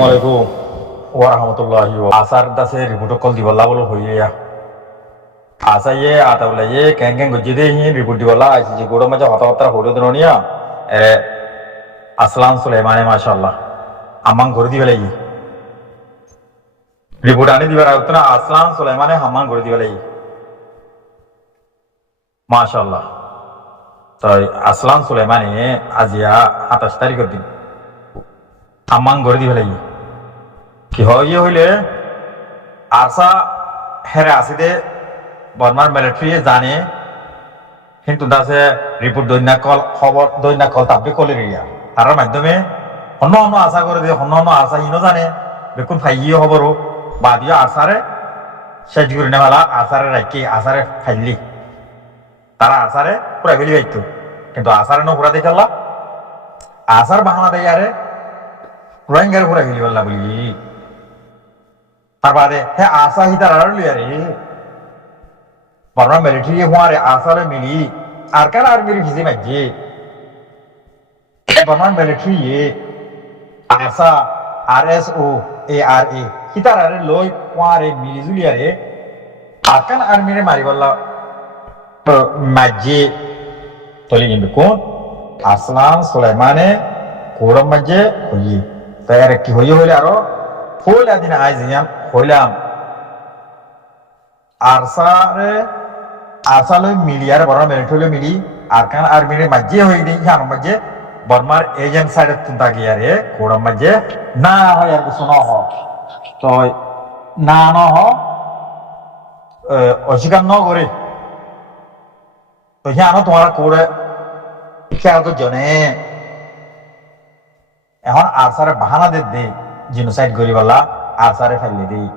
আসসালামু আলাইকুম ওয়া রাহমাতুল্লাহি ওয়া আসার দাসে রিপোর্ট কল দিবল্লা বলো হইয়া আসাইয়ে আতাউলাইয়ে কেন কেন গজিদে হি রিপোর্ট দিবল্লা আইসি যে গোড়ো মাঝে হতাহতা হলো দরনিয়া এ আসলাম সুলাইমানে মাশাআল্লাহ আম্মান করে দিবেলাই রিপোর্ট আনি দিবার আউতনা আসলাম সুলাইমানে হাম্মান করে দিবেলাই মাশাআল্লাহ তাই আসলাম সুলাইমানে আজিয়া 27 তারিখের দিন আম্মান করে দিবেলাই কি হয় হইলে আশা হেরে আসিদে বর্মার মিলিটারি জানে কিন্তু দাসে রিপোর্ট দৈন্য কল খবর দৈন্য কল তাপে কলে রিয়া তার মাধ্যমে অন্য অন্য আশা করে দিয়ে অন্য অন্য আশা ইনো জানে বেকুন ফাইয়ে খবরও বা দিয়ে আশারে শেষ করে নেওয়ালা আশারে রাখি আশারে ফাইলি তারা আশারে পুরা ফেলি পাইত কিন্তু আশারে ন পুরা দেখাল্লা আশার বাহানা দেয় আরে রোহিঙ্গার পুরা ফেলি বললা বলি তারপরে হ্যাঁ আশা হিতার আর লিয়ারে বর্মা মিলিটারি হওয়ারে আশারে মিলি আর কার আর্মির ভিজি মাঝে বর্মা মিলিটারি আশা RSO ARA হিতার আরে লই হওয়ারে মিলি জুলিয়ারে আর কার আর্মিরে মারি বললা মাঝে তলি কিন্তু কোন আসলাম সুলাইমানে কোরম মাঝে হইয়ে তাই আর কি হইয়ে হইলে আরো হইলা দিন আইজ হইলাম আরসালে মিলিয়ার বর্মা মিলিটারি মিলি আর কান আর্মির মাঝে হয়ে দিই হার মাঝে বর্মার এজেন্ট সাইডে তুলতা গিয়ারে কোরম মাঝে না হয় আর কিছু ন হ তো না ন হ অস্বীকার ন করে তো হিয়ানো তোমার করে খেয়াল তো জনে এখন আরসারে বাহানা দে জিনোসাইড করি বলা আরসারে ফেললে দিই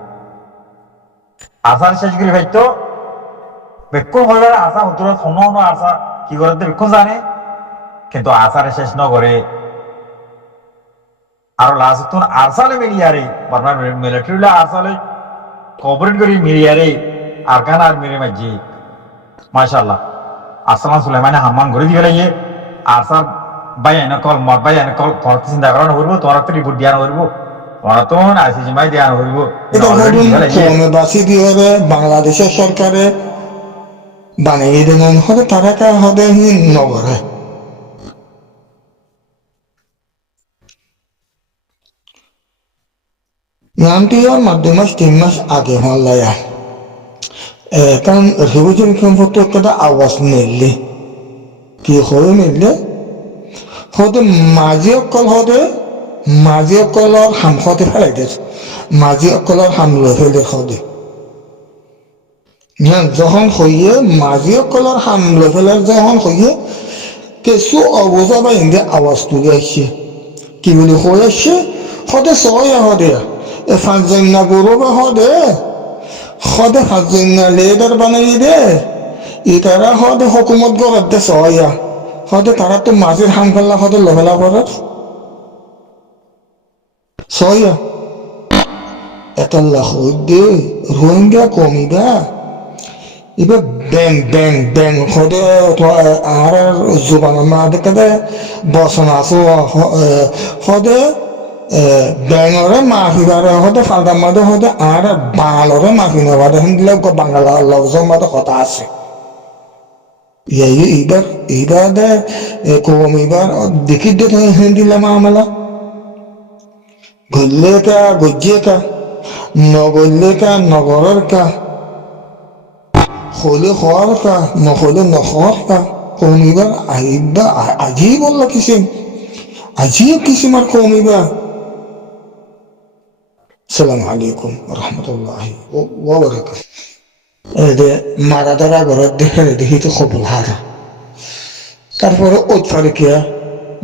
আসার শেষ করে ভাইতো বেক্ষণ হইবার আশা হতো অন্য অন্য আশা কি করে বেক্ষণ জানে কিন্তু আশারে শেষ ন করে আর লাস্ট তুন আরসালে মিলিয়ারে বর্মা মিলিটারি আরসালে কোঅপারেট করি মিলিয়ারে আর কান আর মিরে মাঝি মাশাআল্লাহ আসসালাম সুলাইমানে হাম্মান করে দিবে লাগে আরসার ভাই এনে কল মত ভাই এনে কল তোর চিন্তা করা হইব তোর তো রিপোর্ট দিয়া হইব তোরা তো আইসিজি মাই দিয়া হইব বাসি দিয়ে বাংলাদেশের সরকারে বানিয়ে দেন হবে তারা কা হবে নগরে নামটি আর মাধ্যমে 3 মাস আগে হল্লায়া কারণ রিভিশন সম্পর্কে একটা আওয়াজ নিলে কি হয়ে নিলে হতে মাঝি অকল হতে মাঝি অকলর হাম হতে ফেলাই দে মাঝি অকলর হাম লই ফেলে হতে যখন হইয়ে মাঝি অকলর হাম লই ফেলার যখন হইয়ে কিছু অবস্থা বা ইন্দে আওয়াজ তুলে আসছে কি বলে হয়ে আসছে হতে সবাই হতে এ 5 জন না গরু বা হতে হতে 5 জন না লেদার বানাই দে ইতারা হতে হুকুমত গড়ত দে সবাই হতে তারা তো মাঝির হাম ফেললা হতে লফেলা পড়ে সয়া এতল্লা হইদে রোহিঙ্গা কমিবা এবার ব্যাং ব্যাং ব্যাং হতে আর জোবান মা দেখে বসন আসো হতে ব্যাঙরে মাফিবারে হতে ফালতার মাঝে হতে আর বাঙালরে মাফি নেবারে হিন্দিলে বাংলা লফজর মাঝে কথা আছে এইবার কমিবার দেখি দেখে হিন্দিলে মামলা গল্লে কা গজ্জে কা নগল্লে কা নগরের কা হলে হওয়ার কা নহলে নহর কা কমিবা আহিবা আজি বললো কিসিম আজিও কিসিম আর কমিবা আসসালামু আলাইকুম রহমতুল্লাহি ওয়া বারাকাতুহু এদে মারা ধরা ঘরের দেখি তো খবর হারা তারপরে ওত ফারে কিয়া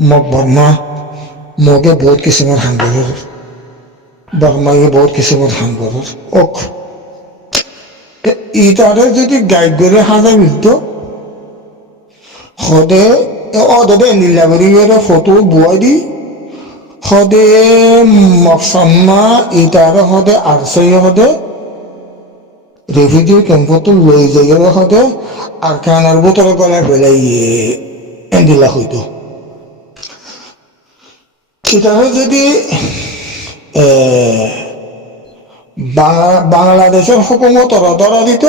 মগ বর্মা মগে বহুত কিসিমের হাঙ্গরের বর্মাকে বহুত কিসিমের হাঙ্গরের ওক ইটারে যদি গাইড করে হাজা মিলত সদে অদে নীলাবরীর ফটো বুয়াই দি সদে মকসাম্মা ইটারে সদে আরসে সদে রেফিউজি ক্যাম্পতো লৈ যাই সদে আর কানার বোতলে গলায় ফেলাই এন্দিলা হইতো ইটারে যদি বাংলাদেশের হুকুমতর ধরা দিত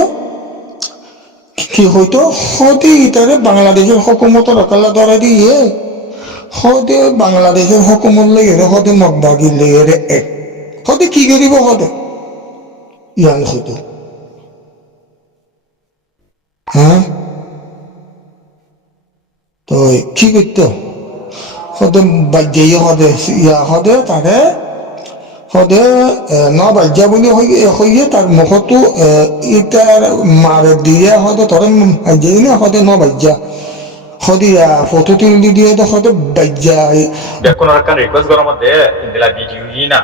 কি হইতো হতে ইতারে বাংলাদেশের হুকুমতর কালা ধরা দিয়ে হতে বাংলাদেশের হুকুমত লেগে হতে মগবাগি লেগে এক হতে কি করিব হতে ইয়ান হইতো হ্যাঁ তো কি করতো হতে বাজ্যে হতে ইয়া হতে তাকে হতে ন বাজ্যা বলি হইয়ে তার মুখতো ইটার মারে দিয়ে হতে তোর বাজ্যে না হতে ন বাজ্যা হতে ফটো তুলি দিয়ে তো হতে বাজ্যা দেখুন আর কান রিকোয়েস্ট করার মধ্যে ইন্দিলা ভিডিও ই না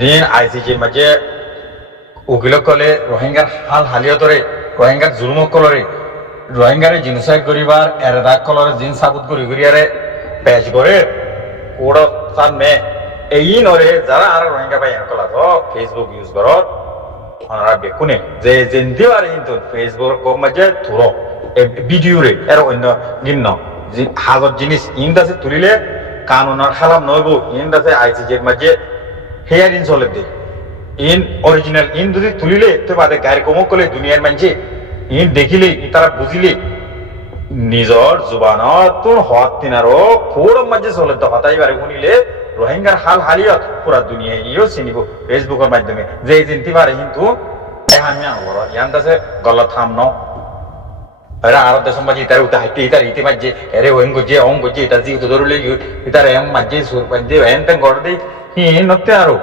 দিন আইসিজি মাঝে উকিল কলে রোহিঙ্গার হাল হালিয়া ধরে রোহিঙ্গার জুলুম কলরে রোহিঙ্গারে জিনোসাইড করিবার এরদা কলরে জিন সাবুত করি করিয়ারে পেশ করে ওড় সান মে এই নরে যারা আর রোহিঙ্গা ভাই কলা তো ফেসবুক ইউজ করত ওনারা বেকুনে যে জিনতে পারে কিন্তু ফেসবুক মাঝে থুরো ভিডিও রে এর অন্য নিম্ন যে হাজার জিনিস ইন্দাসে তুলিলে কানুনার খালাম নইব ইন্দাসে আইসিজির মাঝে হেয়ার ইন চলে দে ইন অরিজিনাল ইন যদি তুলিলে তো বাদে গায়ের কমক করলে দুনিয়ার মানছে ইন দেখিলে তারা বুঝিলে নিজর জুবানত তোর হত তিনারও ফোরম মাঝে চলে তো হতাই বারে শুনিলে রোহিঙ্গার হাল হালিয়ত পুরা দুনিয়া ইও চিনিব ফেসবুকের মাধ্যমে যে চিনতে পারে কিন্তু আমি আনবো ইয়ান দাসে গলা থাম ন এরা আরব দেশের মাঝে ইতারে উঠে হাইতে ইতার ইতি মাঝে এরে ওয়েন গজে অং গজে ইতা জি ধরলে ইতার এম মাঝে সুর মাঝে এন তেন গড় দেই হি নতে আরো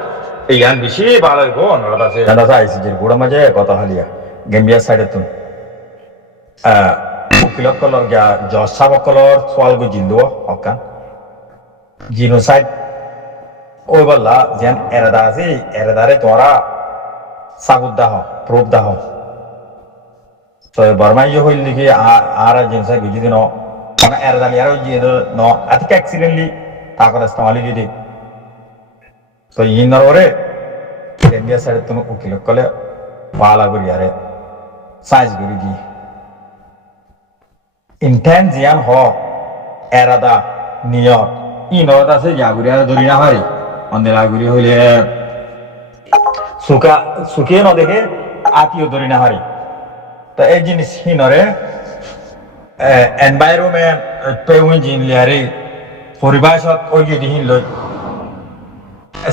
এই গান বেশি ভালো হইব অন্যরা আছে দাদা আইসিজির গুড়া মাঝে কথা হালিয়া গেম্বিয়া সাইডে তুন উকিল কলর গা জজ সাব কলর সোয়াল গো জিন্দো হকান জিনোসাইড ওই বললা যেন এরাদা আছে এরাদারে তোরা সাবুত দাহ প্রুফ দাহ তো বর্মা ইয়ে হইল দেখি আর জিনোসাইড বুঝি দিন মানে এরাদালি আর ইয়ে ন আতিক অ্যাক্সিডেন্টলি তাকর ইস্তেমালি যদি তো ইনর ওরে ইন্ডিয়া সাইড তুমি উকিল কলে পালা করি আরে সাইজ করি দি ইন্টেন্ট জিয়ান হ এরাদা নিয়ত ইনর আছে জাগুরি আর ধরি না হয় অন্দেলা গুরি হইলে সুকা সুকে ন দেখে আতিও ধরি না হয় তো এই জিনিস হিনরে এনভায়রনমেন্ট পেউই জিন লিয়ারে পরিবেশত ওই যে দিন লই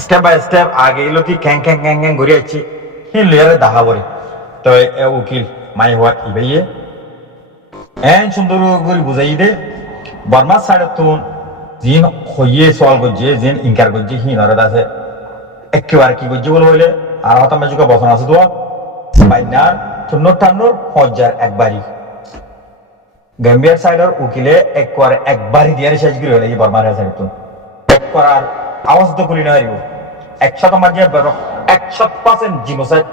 স্টেপ বাই স্টেপ আগে এলো কি ক্যাং ক্যাং ক্যাং ক্যাং ঘুরে আসছি হিন লিয়ারে দেখা বলে তো এ উকিল মাই হওয়া ইবেয়ে এন সুন্দর করে বুঝাই দে বর্মা সাইড তুন জিন হইয়ে সওয়াল করছে জিন ইনকার করছে হিনরে দাসে একেবারে কি করছে বলে হইলে আর হতাম মেজুকে বসন আছে তো বাইনার চুন্নর হজার একবারই গম্বিয়ার সাইডর উকিলে একবারই দিয়ে শেষ করে হলে এই বর্মার সাইড তুন এক করার আওয়াজ তো করি না 100 মাঝে 100% জিনোসাইড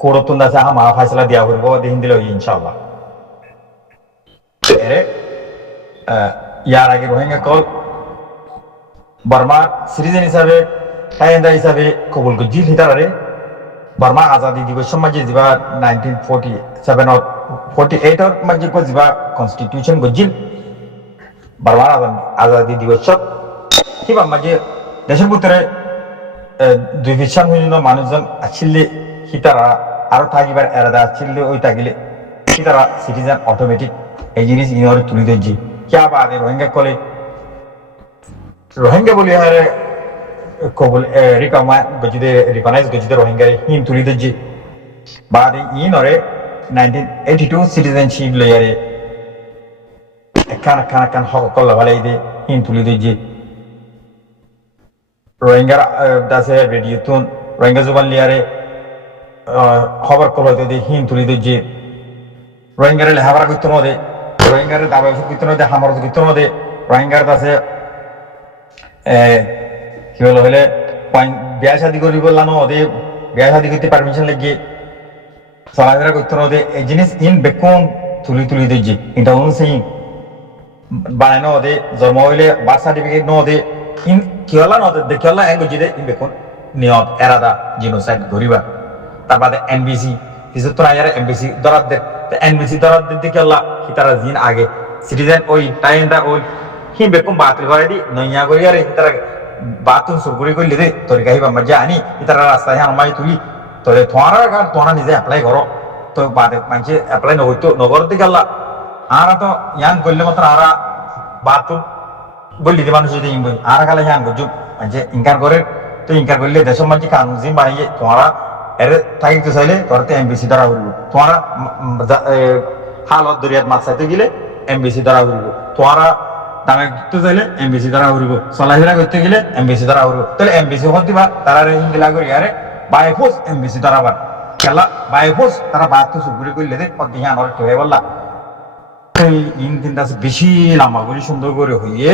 কোড়তুন আছে আমার ফাইসলা দিয়া করব দিন দিলে ইনশাআল্লাহ এরে ইয়ার আগে রোহিঙ্গা কল বর্মা সিটিজেন হিসাবে টাইন্ডা হিসাবে কবুল গজিল হিতারে বর্মা আজাদি দিবস মাঝে যা 1947 or 48 or মাঝে কো যা কনস্টিটিউশন গজিল বর্মা আজাদি দিবস কিবা মাঝে দেশের ভিতরে দুই বিশান হইল মানুষজন আসলে হিতারা আরো থাকিবার এরাদা আসলে ওই থাকিলে হিতারা সিটিজেন অটোমেটিক এই জিনিস ইনরে তুলি দেজি क्या बात है रोहिंग्या कोले रोहिंग्या बोली है कोबल रिकमा गजिदे रिकॉग्नाइज गजिदे रोहिंग्या हिम तुली देजी बाद इन और 1982 सिटीजनशिप लेयरे कान हक कल वाले दे हिम तुली देजी रोहिंग्या दासे रेडियो तुन रोहिंग्या जुबान लेयरे खबर कल दे हिम तुली देजी रोहिंग्या ले हावरा गइतो दे রোহিঙ্গার দাবা কিতনো দে হামর কিতনো দে রোহিঙ্গার কাছে কি হলো হলে বিয়া শাদি করি বললাম ওদের বিয়া শাদি করতে পারমিশন লাগিয়ে চলাফেরা করতে দে এই জিনিস ইন বেকুন তুলি দিয়েছি এটা অনুযায়ী বানানো ওদে জন্ম হইলে বার্থ সার্টিফিকেট ন ওদে ইন কি হলা নদে দেখি হলা এন গজি দে ইন বেকুন নিয়ত এরাদা জিনোসাইড করিবা তার বাদে এনবিসি কিছু তো আয়ার এমবিসি দরাদ দে এনবিসি দরাদ দেখি হলা তারা জিন আগে সিটিজেন ওই টাইমটা ওই হি বেকুম বাতিল করে দি নইয়া করি আর তারা বাতুন সুরগুড়ি করলে দে তোর গাহি বাম্বার যে আনি ইতারা রাস্তায় মাই তুলি তোরে তোমারা কার তোরা নিজে অ্যাপ্লাই করো তো বাদে মানুষে অ্যাপ্লাই নগরতো নগরতে গেলা আরা তো ইয়াং করলে মাত্র আরা বাতুন বললি যে মানুষ যদি ইংবই আর কালে ইয়াং বুঝু মানে ইনকার করে তো ইনকার করলে দেশের মাঝে কানুন জিম বানিয়ে তোমরা এর থাকিতে চাইলে তোরতে এমবিসি দ্বারা উঠবো তোমরা হালত দরিয়াত মাছ চাইতে গেলে এমবিসি দ্বারা উঠবো তোমরা দামে ঘুরতে চাইলে এমবিসি দ্বারা উঠব চলাফেরা করতে গেলে এমবিসি দ্বারা উঠব তাহলে এমবিসি হতে বা তারা হিন্দিলা করি আরে বাইফোস এমবিসি দ্বারা বার খেলা বাইফোস তারা বাদ তো সুগুড়ি করলে দে অধ্যা আমার কেউ বললা এই ইন তিনটা বেশি লম্বা করে সুন্দর করে হইয়ে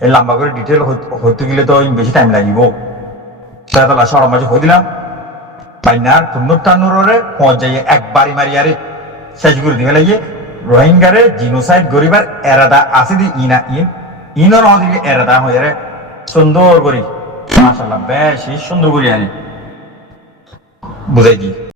এই লম্বা করে ডিটেল হইতে গেলে তো বেশি টাইম লাগিব তাহলে সবার মাঝে হয়ে দিলাম পাইনার টুন্নুর টান্নুরে পৌঁছাইয়ে একবারই মারি আরে শেষ করে দিবে লাগিয়ে রোহিঙ্গারে জিনোসাইড গরিবার এরাদা আছে দি ইনা ইনর হদিকে এরাদা হয়ে রে সুন্দর করি মাশাআল্লাহ বেশ সুন্দর করি আনি বুঝাই দি